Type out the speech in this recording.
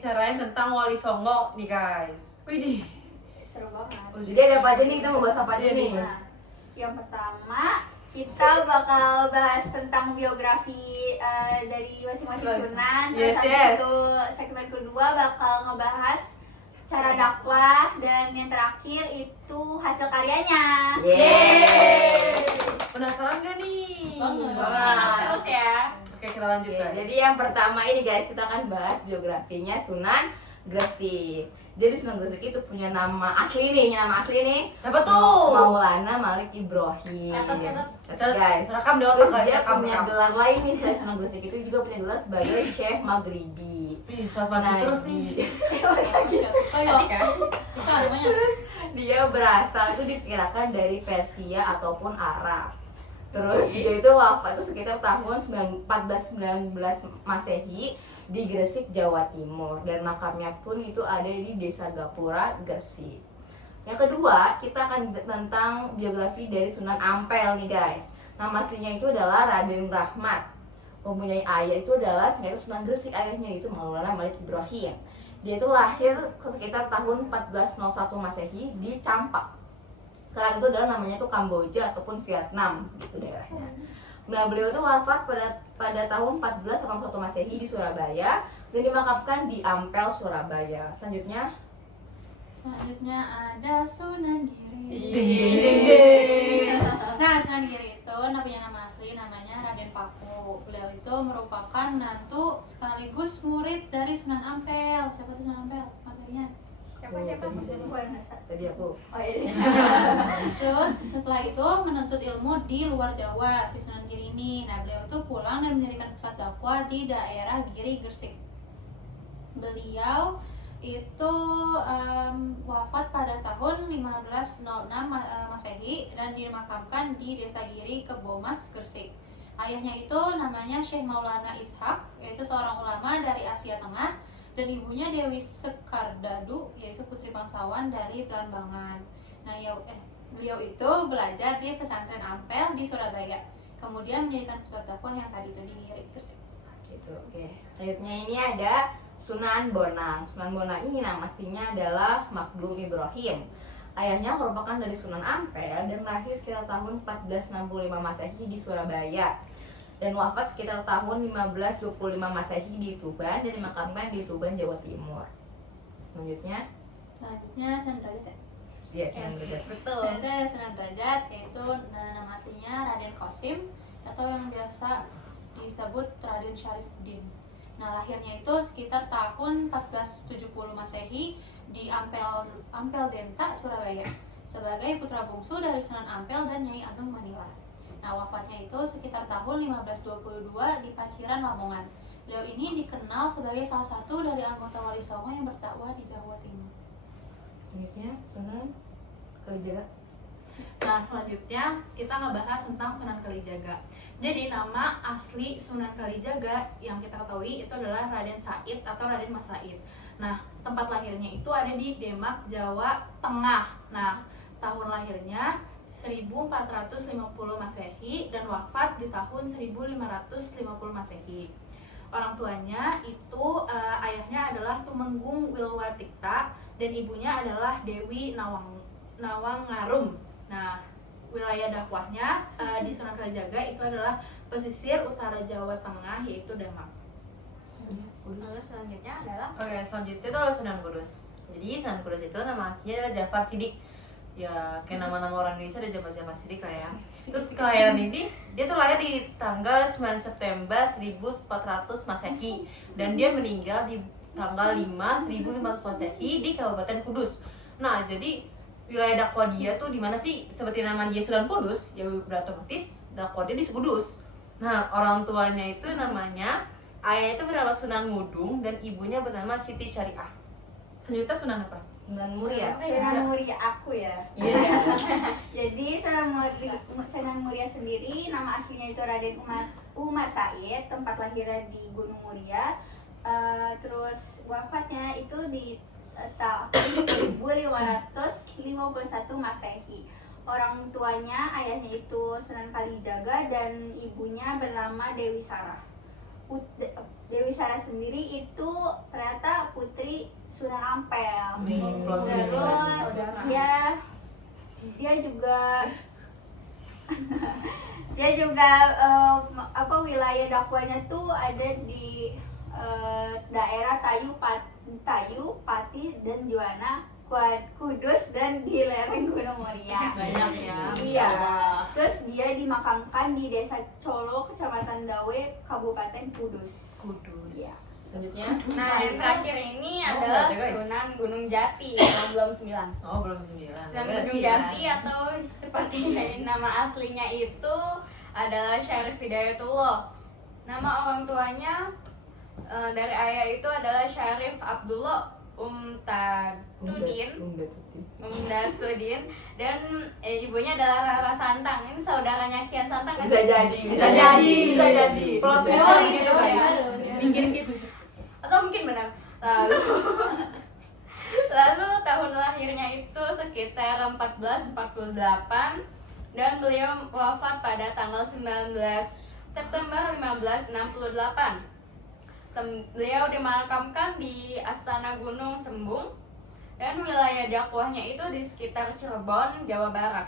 bicarain tentang Wali Songo nih guys. Widih. Seru banget. Jadi ada apa aja nih, kita mau bahas apa aja nih? Nah, yang pertama kita bakal bahas tentang biografi dari masing-masing sunan. Terus habis itu segmen kedua bakal ngebahas cara dakwah, dan yang terakhir itu hasil karyanya. Yeay. Penasaran gak nih? Terus ya. Oke, kita lanjut guys. Jadi yang pertama ini guys, kita akan bahas biografinya Sunan Gresik. Jadi Sunan Gresik itu punya nama asli nih, Siapa tuh? Maulana Malik Ibrahim. Catat Guys, rekam di terus otak dia guys, punya rekam. gelar lain nih, selain Sunan Gresik itu juga punya gelar sebagai Syekh Maghribi. Ih, salah terus nih. Itu namanya. Dia berasal itu diperkirakan dari Persia ataupun Arab. Terus dia itu wafat itu sekitar tahun 1419 Masehi di Gresik, Jawa Timur, dan makamnya pun itu ada di Desa Gapura, Gresik. Yang kedua, kita akan tentang biografi dari Sunan Ampel nih guys. Nama aslinya itu adalah Raden Rahmat. Mempunyai ayah itu adalah ternyata Sunan Gresik, ayahnya itu Maulana Malik Ibrahim. Dia itu lahir sekitar tahun 1401 Masehi di Campak. Sekarang itu adalah namanya itu Kamboja ataupun Vietnam gitu daerahnya. Nah, beliau itu wafat pada tahun 1481 Masehi di Surabaya dan dimakamkan di Ampel, Surabaya. Selanjutnya ada Sunan Giri. Nah, Sunan Giri itu punya nama asli namanya Raden Paku. Beliau itu merupakan menantu sekaligus murid dari Sunan Ampel. Siapa tuh Sunan Ampel? Materinya. Siapa? tadi aku Oh iya. Terus setelah itu menuntut ilmu di luar Jawa si Sunan Giri ini. Nah, beliau itu pulang dan mendirikan pusat dakwah di daerah Giri Gresik. Beliau itu wafat pada tahun 1506 Masehi dan dimakamkan di Desa Giri, Kebomas, Gresik. Ayahnya itu namanya Syekh Maulana Ishak, yaitu seorang ulama dari Asia Tengah, dan ibunya Dewi Sekardadu, yaitu putri bangsawan dari Belambangan. Nah, beliau itu belajar di pesantren Ampel di Surabaya, kemudian mendirikan pusat dakwah yang tadi itu di Giri, Gresik. gitu. Oke. Selanjutnya ini ada Sunan Bonang. Sunan Bonang ini nama aslinya adalah Magdum Ibrahim. Ayahnya merupakan dari Sunan Ampel dan lahir sekitar tahun 1465 Masehi di Surabaya. Dan wafat sekitar tahun 1525 Masehi di Tuban dan dimakamkan di Tuban, Jawa Timur. Selanjutnya Sunan Derajat ya? dia Sunan Derajat. Betul. Selanjutnya ada Sunan Derajat, yaitu nama aslinya Raden Qasim atau yang biasa disebut Raden Syarifuddin. Nah, lahirnya itu sekitar tahun 1470 Masehi di Ampel Denta, Surabaya, sebagai putra bungsu dari Sunan Ampel dan Nyai Ageng Manila. Nah, wafatnya itu sekitar tahun 1522 di Paciran, Lamongan. Beliau ini dikenal sebagai salah satu dari anggota Wali Songo yang berdakwah di Jawa Timur. Selanjutnya Sunan Kalijaga. Nah, selanjutnya kita ngebahas tentang Sunan Kalijaga. Jadi nama asli Sunan Kalijaga yang kita ketahui itu adalah Raden Said atau Raden Mas Said. Nah, tempat lahirnya itu ada di Demak, Jawa Tengah. Nah, tahun lahirnya 1450 Masehi dan wafat di tahun 1550 Masehi. Orang tuanya itu ayahnya adalah Tumenggung Wilwatikta dan ibunya adalah Dewi Nawangarum. Nah, wilayah dakwahnya di Sunan Kalijaga itu adalah pesisir utara Jawa Tengah, yaitu Demak. Terus selanjutnya adalah Oke, selanjutnya itu adalah Sunan Kudus. Jadi Sunan Kudus itu nama aslinya adalah Jafar Siddiq. Ya, kayak nama-nama orang Indonesia ada Jafar Siddiq lah ya. Terus kelahiran ini, dia tuh lahir di tanggal 9 September 1400 Masehi. Dan dia meninggal di tanggal 1500 Masehi di Kabupaten Kudus. Nah, jadi wilayah dakwah dia tuh di mana sih? Seperti nama dia Sunan Kudus, ya otomatis dakwah dia di Kudus. Nah, orang tuanya itu namanya, ayahnya itu bernama Sunan Ngudung dan ibunya bernama Siti Syariah. Selanjutnya Sunan apa? Sunan Muria. Sunan Muria aku ya. Yes. Jadi Sunan Muria sendiri nama aslinya itu Raden Umar Said, tempat lahirnya di Gunung Muria. Terus wafatnya itu di tahun 1551 Masehi. Orang tuanya, ayahnya itu Sunan Kalijaga dan ibunya bernama Dewi Sarah. Dewi Sarah sendiri itu ternyata putri Sunan Ampel. Nih, plot twist, Terus guys. dia juga dia juga wilayah dakwahnya tuh ada di daerah Tayu, Pati dan Juwana, Kudus dan di lereng Gunung Muria. Banyak ya. Iya. Terus dia dimakamkan di Desa Colo, Kecamatan Dawe, Kabupaten Kudus. Kudus. Iya. Selanjutnya. Nah, yang terakhir ini Oh, adalah belum ada, guys. Sunan Gunung Jati yang belum 9. Oh, belum 9. Sunan Gunung Jati atau seperti nama aslinya itu adalah Syarif Hidayatullah. Nama orang tuanya dari ayah itu adalah Syarif Abdullah Umtadudin dan ibunya adalah Rara Santang. Ini saudaranya Kian Santang kan? Bisa jadi. Plot twist Oh, gitu, iya, guys. iya. Bikin gitu. Atau mungkin benar. Lalu tahun lahirnya itu sekitar 1448 dan beliau wafat pada tanggal 19 September 1568. Beliau dimakamkan di Astana Gunung Sembung dan wilayah dakwahnya itu di sekitar Cirebon, Jawa Barat.